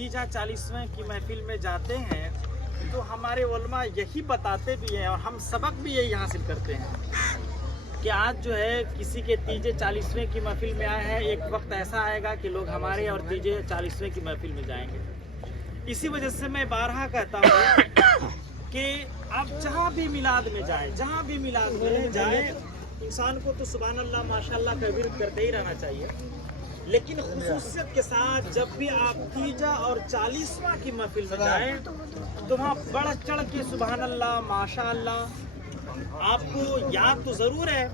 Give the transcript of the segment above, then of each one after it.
तीजा 40वें की महफिल में जाते हैं तो हमारे उलमा यही बताते भी हैं और हम सबक भी यही हासिल करते हैं कि आज जो है किसी के तीजे 40वें की महफिल में आए हैं, एक वक्त ऐसा आएगा कि लोग हमारे और तीजे 40वें की महफिल में जाएंगे। इसी वजह से मैं बारहा कहता हूँ कि आप जहाँ भी मिलाद में जाए, जहाँ भी मिलाद में जाए, इंसान को तो सुभान अल्लाह माशाअल्लाह का विर्द करते ही रहना चाहिए, लेकिन खुसूसियत के साथ जब भी आप तीजा और 40वां की महफिल में जाएं तो वहाँ बढ़ चढ़ के सुभान अल्लाह माशाअल्लाह आपको याद तो ज़रूर है,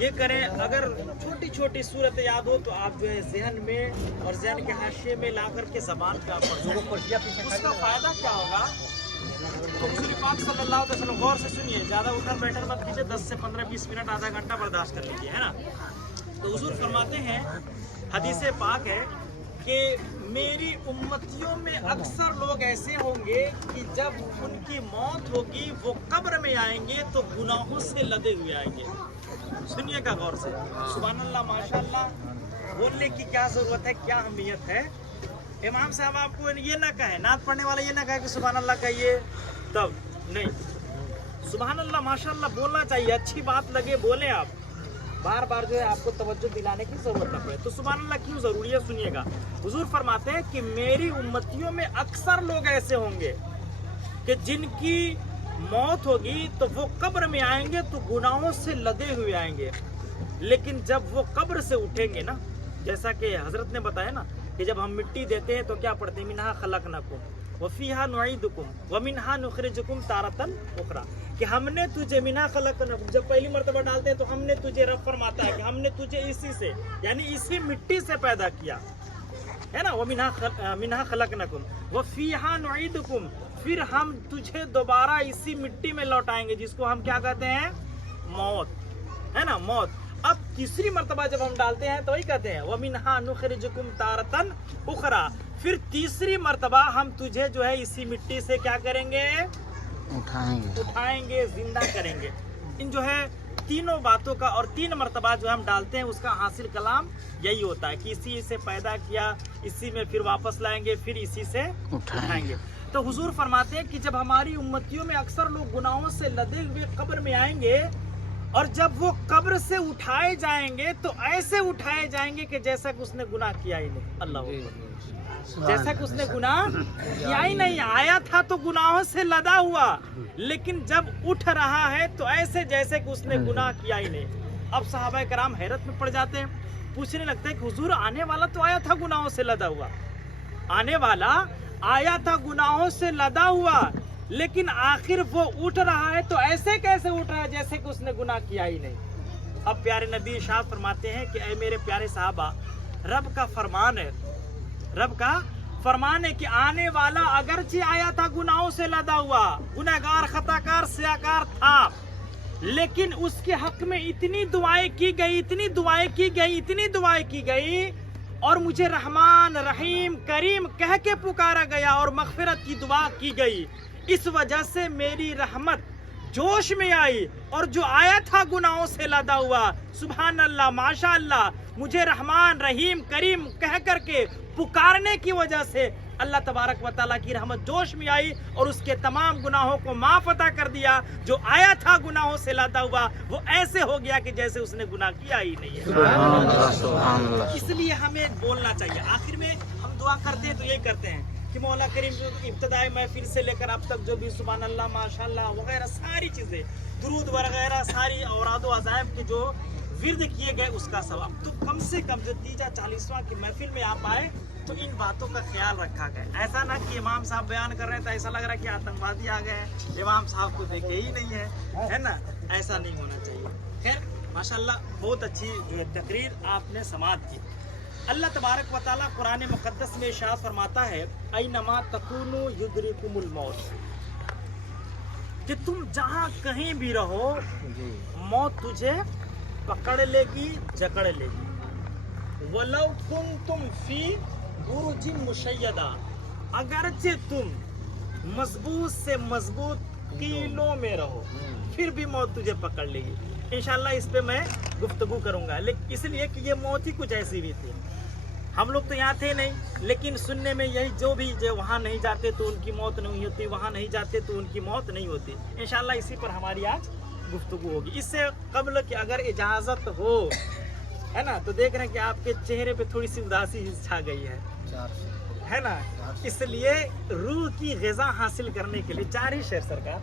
ये करें। अगर छोटी छोटी सूरत याद हो तो आप जो है जहन में और जहन के हाशिए में ला करके ज़बान पे आप उसका फ़ायदा क्या होगा? तो हुज़ूर पाक सल्लल्लाहु अलैहि वसल्लम, गौर से सुनिए, ज़्यादा उठर बैठर मत कीजिए, 10 से 15-20 मिनट आधा घंटा बर्दाश्त कर लीजिए, है ना। तो हुज़ूर फरमाते हैं, हदीस पाक है कि मेरी उम्मतियों में अक्सर लोग ऐसे होंगे कि जब उनकी मौत होगी वो कब्र में आएंगे तो गुनाहों से लदे हुए आएंगे। सुनिएगा गौर से, सुभान अल्लाह माशाअल्लाह बोलने की क्या ज़रूरत है, क्या अहमियत है। इमाम साहब आपको ये ना कहे, नात पढ़ने वाला ये ना कहे कि सुभान अल्लाह कहिए, तब नहीं, सुभान अल्लाह माशाअल्लाह बोलना चाहिए, अच्छी बात लगे बोले आप, बार बार जो है आपको तवज्जो दिलाने की जरूरत न पड़े। तो सुभान अल्लाह क्यों जरूरी है, सुनिएगा। हुजूर फरमाते हैं कि मेरी उम्मतियों में अक्सर लोग ऐसे होंगे कि जिनकी मौत होगी तो वो कब्र में आएंगे तो गुनाहों से लदे हुए आएंगे, लेकिन जब वो कब्र से उठेंगे ना, जैसा कि हजरत ने बताया ना कि जब हम मिट्टी देते हैं तो क्या पढ़ते हैं, मिनहा खलकनाकुम व फीहा नुईदुकुम व मिनहा नुखरिजुकुम तारतन उखरा, कि हमने तुझे मिनहा खलकनाकुम, जब पहली मर्तबा डालते हैं तो हमने तुझे, रब फरमाता है कि हमने तुझे इसी से, यानी इसी मिट्टी से पैदा किया, है ना। वो मिनहा खलकनाकुम व फीहा नुईदुकुम, फिर हम तुझे दोबारा इसी मिट्टी में लौटाएंगे, जिसको हम क्या कहते हैं, मौत, है ना, मौत। अब तीसरी मर्तबा जब हम डालते हैं तो वही कहते हैं वमिनहा नुखरिजुकुम तारतन उखरा, फिर तीसरी मर्तबा हम तुझे जो है इसी मिट्टी से क्या करेंगे, उठाएंगे, जिंदा करेंगे। इन जो है तीनों बातों का और 3 मर्तबा जो हम डालते हैं उसका हासिल कलाम यही होता है कि इसी से पैदा किया, इसी में फिर वापस लाएंगे, फिर इसी से उठाएंगे। तो हुजूर फरमाते हैं कि जब हमारी उम्मतियों में अक्सर लोग गुनाहों से लदे हुए कब्र में आएंगे और जब वो कब्र से उठाए जाएंगे तो ऐसे उठाए जाएंगे कि जैसा कि उसने गुनाह किया ही नहीं, अल्लाह, जैसा कि उसने गुनाह किया ही नहीं, आया था तो गुनाहों से लदा हुआ, लेकिन जब उठ रहा है तो ऐसे जैसे कि उसने गुनाह किया ही नहीं। अब सहाबा कराम हैरत में पड़ जाते हैं, पूछने लगते हैं कि हुजूर आने वाला तो आया था गुनाहों से लदा हुआ, आने वाला आया था गुनाहों से लदा हुआ, लेकिन आखिर वो उठ रहा है तो ऐसे कैसे उठ रहा है जैसे कि उसने गुनाह किया ही नहीं। अब प्यारे नबी इरशाद फरमाते हैं कि ऐ मेरे प्यारे साहबा, रब का फरमान है, रब का फरमान है कि आने वाला अगरचे आया था गुनाहों से लदा हुआ, गुनहगार, खताकार, सियाकार था, लेकिन उसके हक में इतनी दुआएं की गई, इतनी दुआएं की गई, इतनी दुआएं की गई, और मुझे रहमान रहीम करीम कह के पुकारा गया और मगफिरत की दुआ की गई। इस वजह से मेरी रहमत जोश में आई, और जो आया था गुनाहों से लदा हुआ, सुभान अल्लाह माशाअल्लाह, मुझे रहमान रहीम करीम कह करके पुकारने की वजह से अल्लाह तबारक व तआला की रहमत जोश में आई और उसके तमाम गुनाहों को माफ अता कर दिया। जो आया था गुनाहों से लदा हुआ वो ऐसे हो गया कि जैसे उसने गुनाह किया ही नहीं है। इसलिए हमें बोलना चाहिए। आखिर में हम दुआ करते हैं तो यही करते हैं कि मौला करीम जो इब्तदाई महफिल से लेकर अब तक जो भी सुभान अल्लाह माशाअल्लाह वगैरह सारी चीज़ें, दुरूद वगैरह सारी औराद व अज़ाइम के जो विर्द किए गए उसका सवाब, तो कम से कम जो तीजा 40वां की महफिल में आप आए तो इन बातों का ख्याल रखा गया। ऐसा ना कि इमाम साहब बयान कर रहे हैं तो ऐसा लग रहा है कि आतंकवादी आ गए हैं, इमाम साहब को देखे ही नहीं है ना, ऐसा नहीं होना चाहिए। खैर माशाअल्लाह बहुत अच्छी जो है तकरीर आपने समाअत की। अल्लाह तबारक व तआला कुरान मुक़द्दस में इरशाद फरमाता है ऐनमा तकूनु युद्रिकुमुल मौत, कि तुम जहाँ कहीं भी रहो मौत तुझे पकड़ लेगी, जकड़ लेगी। वलौ कुंतुम फी बुरुजिन मुशय्यदा, अगरचे तुम मजबूत से मजबूत कीलों में रहो फिर भी मौत तुझे पकड़ लेगी। इंशाल्लाह इस पे मैं गुफ्तगू करूंगा, लेकिन इसलिए कि ये मौत ही कुछ ऐसी भी थी। ہم لوگ تو یہاں تھے نہیں، لیکن سننے میں یہی جو بھی جو وہاں نہیں جاتے تو ان کی موت نہیں ہوتی، وہاں نہیں جاتے تو ان کی موت نہیں ہوتی. انشاءاللہ اسی پر ہماری آج گفتگو ہوگی. اس سے قبل کہ اگر اجازت ہو، ہے نا، تو دیکھ رہے ہیں کہ آپ کے چہرے پہ تھوڑی سی اداسی چھا گئی ہے نا. اس لیے روح کی غذا حاصل کرنے کے لیے 4 ہی شعر سرکار.